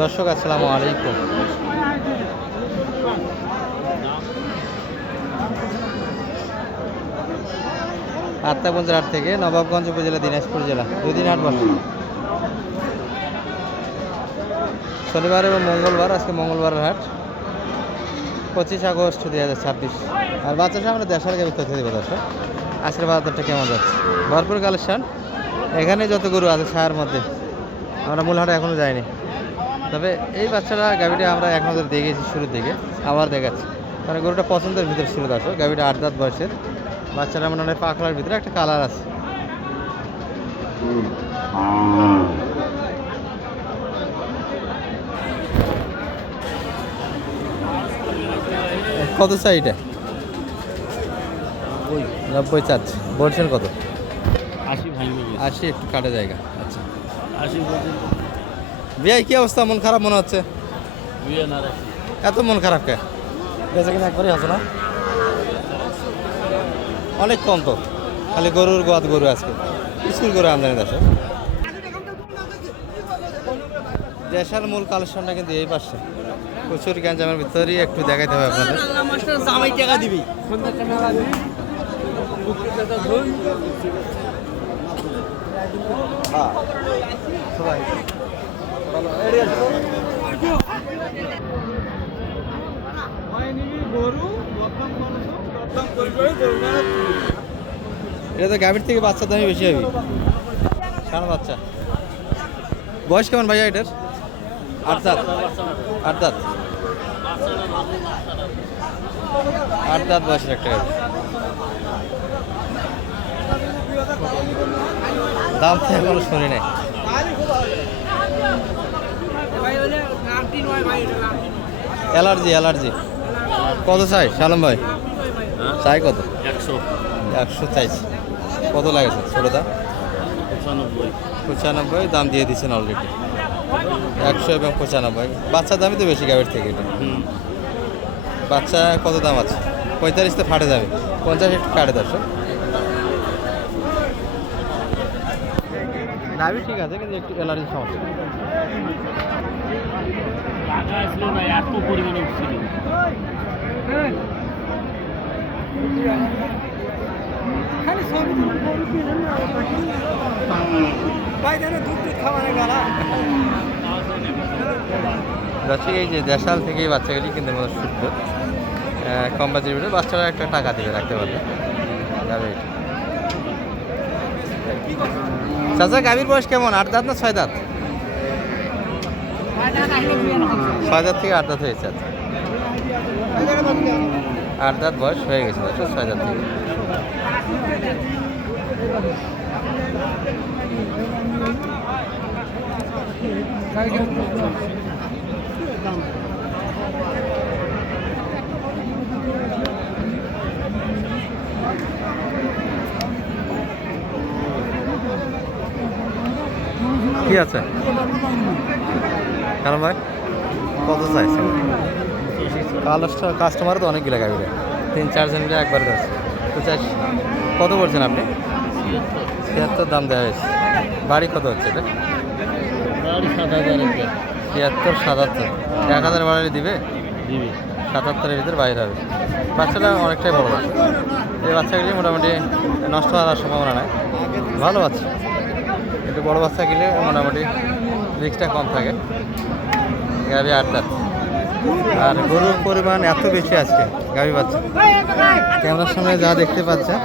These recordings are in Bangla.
দর্শক আসসালামু আলাইকুম। আত্মাগঞ্জের হাট থেকে নবাবগঞ্জ উপজেলা দিনাজপুর জেলা 2 দিন হাট বসে, শনিবার এবং মঙ্গলবার। আজকে মঙ্গলবারের হাট 25 আগস্ট 2026। আর বাচ্চা আমরা দেড়শার গাভী তথ্য দেবো দর্শক। আজকের বাজারটা কেমন যাচ্ছে? ভরপুর কালেকশন। এখানে যত গরু আছে সার মধ্যে, আমরা মূল হাটে এখনও যাইনি। তবে এই বাচ্চারা গাভীটা আমরা এক নজর দেখেছি শুরুর দিকে, আবার দেখাচ্ছি। কারণ গরুটা পছন্দের ভিতরে ছিল দর্শক। গাভীটা 8 দাঁত বয়সের, বাচ্চারা মনে হয় পাখলার ভিতরে একটা কালার আছে। কত চাই এটা? 90 চাচ্ছে। বলছেন কত? 80 একটু কাটা জায়গা। আচ্ছা 80 পর্যন্ত। বিয়াই কি অবস্থা? মন খারাপ মনে হচ্ছে। বিয়ে না রাখি। এত মন খারাপ কে? বেঁচে কিনা একবারই আছে না? অনেক কম তো, খালি গরুর গোয়াত গরু আজকে স্কুল করে আমদানি দেশে। দেশের মূল কালেকশনটা কিন্তু এই পাশে প্রচুর গ্যাঞ্জামের ভিতরেই একটু দেখাইতে হবে আপনাদের। জামাই টাকা দিবি। এটা তো গাভীর থেকে বাচ্চার দামই বেশি হবে। সারা বাচ্চা বয়স কেমন ভাইয়া এটার? 8 দাঁত। 8 দাঁত। 8 দাঁত বয়সের একটা গাভী। দাম তো এখনো শুনি নাই। অ্যালার্জি অ্যালার্জি কত চাই শালম ভাই? চাই কত? 100 চাইছি। কত লাগেছে ছোটটা? 95 দাম দিয়ে দিচ্ছেন অলরেডি। 100 এবং 95 বাচ্চার দামই তো বেশি গাভীর থেকে। এটা বাচ্চা কত দাম আছে? 45 তো ফাটে যাবে, 50 একটু কাটে দর্শক। গাভী ঠিক আছে কিন্তু একটু অ্যালার্জি সমস্যা। এত পরিমাণে উঠছিল। দর্শক এই যে দেশাল থেকে এই বাচ্চাগুলি কিন্তু মনে শুদ্ধ কম বাজেটের ভিতরে বাচ্চারা একটা টাকা দেবে রাখতে পারবে। চাচা গাভীর বয়স কেমন? 8 দাঁত না 6 দাঁত? 6 দাঁত থেকে 8 দাঁত হয়েছে। আচ্ছা 8 দাঁত বয়স হয়ে গেছে 6 দাঁত থেকে। কি আছে কারণ ভাই কত চাইছে? কাস্টমার তো অনেকগুলো গাড়ি, 3-4 জন মিলে একবার যাচ্ছে। তো চাই কত বলছেন আপনি? 76 দাম দেওয়া হয়েছে। বাড়ি কত হচ্ছে এটা? 76 77 1000 বাড়ি দিবে? 77-এর ভিতরে বাইরে হবে। বাচ্চাটা অনেকটাই বড় বাচ্চা। এই বাচ্চাগুলি মোটামুটি নষ্ট হওয়ার সম্ভাবনা নাই, ভালো বাচ্চা। একটু বড় বাচ্চা গেলে মোটামুটি রিস্কটা কম থাকে। গাভী 8 দাঁত। আর গরুর পরিমাণ এত বেশি আজকে গাভী বাচ্চা, ক্যামেরার সামনে যা দেখতে পাচ্ছেন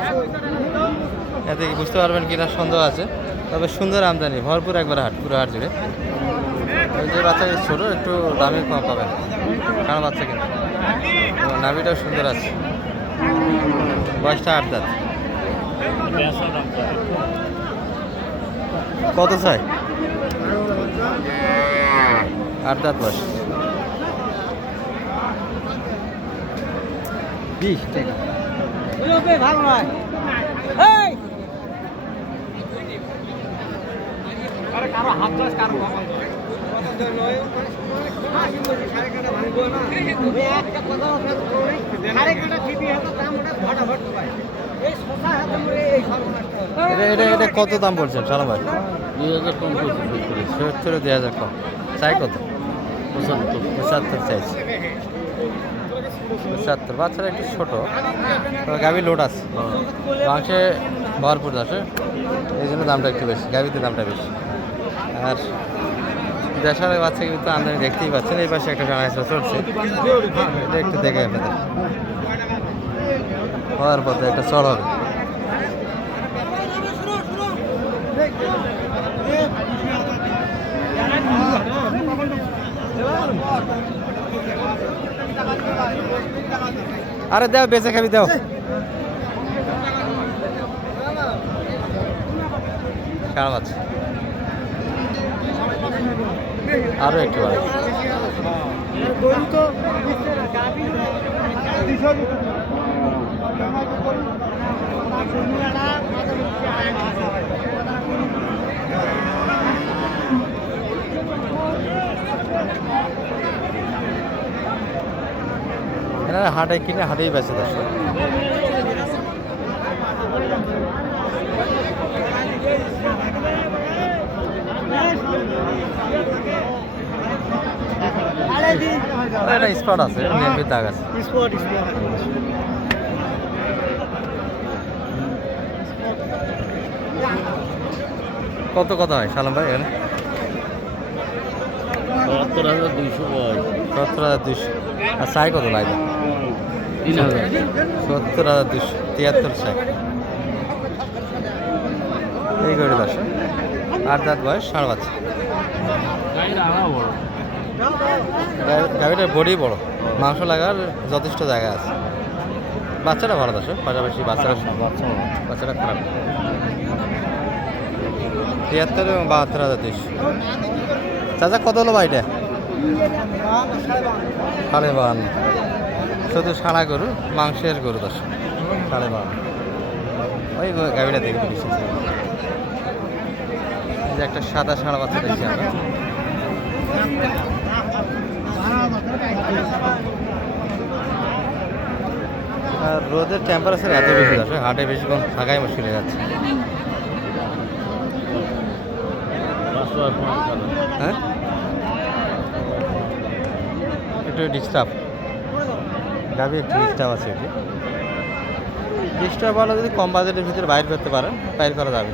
এতে বুঝতে পারবেন কিনা সন্দেহ আছে। তবে সুন্দর আমদানি, ভরপুর একবার হাট, পুরো হাট জুড়ে। ওই যে বাচ্চা ছোটো একটু দামে কম পাবেন, কারণ বাচ্চা কিন্তু নাভিটাও সুন্দর আছে। বয়সটা 8 দাঁত। কত চাই? 8 দাঁত বয়স। 20 টাকা। ভালো নয়। কারো হাত ধরে কারো একটা কথা এটা এটা এটা কত দাম বলছেন সালাম ভাই? 2000 কম করছি 70 2000 কম চাই কত? 75 চাইছে। 75 বাচ্চারা একটু ছোট, তবে গাভী লোড আছে, মাংসে ভরপুর আছে, এই জন্য দামটা একটু বেশি, গাভীতে দামটা বেশি। আর দেশার বাচ্চা কিন্তু আমদানি দেখতেই পাচ্ছেন, এই পাশে একটা টানা চলছে, এটা একটু দেখে আপনাদের হওয়ার পথে একটা চড় হবে। আরে দাও, বেঁচে খাবি দাও। খারাপ আছে, আরো একটু বাড়ে। এনারা হাটে কিনে হাটেই বেঁচে দর্শক। একটা স্পট আছে, নিয়মিত দাগ আছে। কত কথা হয় সালাম ভাই এখানে? 77200 বয় 70,200। আর চাই কত লাগে? 3000 70,200, 73 চাই। এই করে দর্শক 8 দাঁত বয়স, ষাঁড় বাচ্চা। গাইরা আনা বড় গাভীটার বডি বড়, মাংস লাগার যথেষ্ট জায়গা আছে। বাচ্চাটা ভালো দর্শক, পাশাপাশি বাচ্চাটা খারাপ। 73 এবং 72,200। চাচা কত হলো ভাইটা? 52,500। শুধু সারা গরু, মাংসের গরু দর্শক, 52,500। ওই গাভীটা দেখে বেশি যে একটা সাদা ষাঁড় বাচ্চা দেখছি আমরা। আর রোদের টেম্পারেচার এত বেশি আছে, হাটে বেশিক্ষণ থাকাই মুশকিল হয়ে যাচ্ছে। হ্যাঁ, একটু ডিস্টার্ব, গাভী একটু ডিস্টার্ব আছে। এটি ডিস্টার্ব হলো, যদি কম বাজেটের ভিতরে বাইর করতে পারেন, বাইর করা যাবে।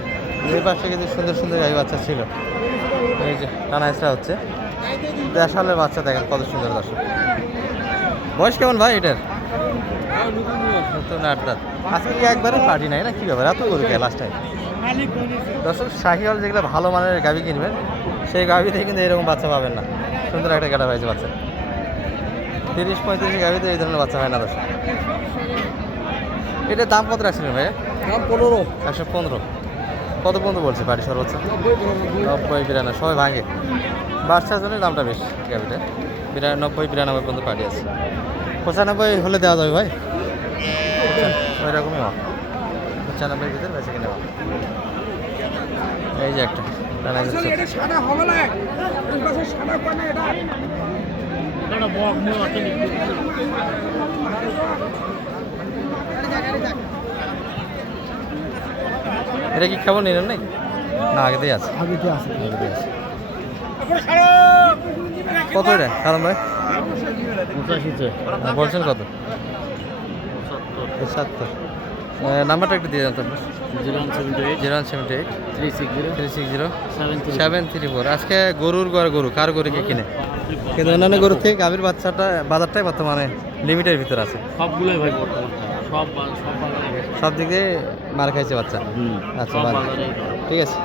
এই পাশে কিন্তু সুন্দর সুন্দর গাভী বাচ্চা ছিল, এই যে টানা এসরা হচ্ছে। দেশালের বাচ্চা দেখেন কত সুন্দর দর্শক। বয়স কেমন ভাই এটার? নতুন 8 দাঁত। আজকে কি একবারে পার্টি নাই না, কি ব্যাপার এত গরু কে লাস্ট টাইম? দর্শক শাহিওয়াল যেগুলো ভালো মানের গাভী কিনবেন, সেই গাভীতে কিন্তু এরকম বাচ্চা পাবেন না। সুন্দর একটা গাড়া হয়েছে বাচ্চা। 30-35 গাভীতে এই ধরনের বাচ্চা হয় না দর্শক। এটার দাম কত রাখছিলেন ভাইয়া? দাম 15 115। কত পর্যন্ত বলছে বাড়ি সর্বোচ্চ? 90-92, সবাই ভাঙে। বাচ্চার জন্য দামটা বেশি গাভীটা। 90-92 পর্যন্ত পার্টি আছে। 95 হলে দেওয়া যাবে ভাই, ওই রকমই হয়। 95 ভিতরে বেশি কিনে হয়। এই যে একটা টানা যাচ্ছে। এটা কি খাবার নিলেন নাই না আগেতেই আছে? আগেতেই আছে। কত এটা কারণ ভাই? 85 বলছেন কত? 70। নাম্বারটা একটু দিয়ে দেন তো। 0178 360 734। আজকে গরুর গরু কার গরুকে কিনে, কিন্তু অন্যান্য গরু থেকে গাভীর বাজারটাই বর্তমানে লিমিটের ভিতর আছে। সবগুলোই ভাই বর্তমান সব সব দিকে মার খাইছে বাচ্চা। আচ্ছা, সব ভালো। বাজারে ঠিক আছে।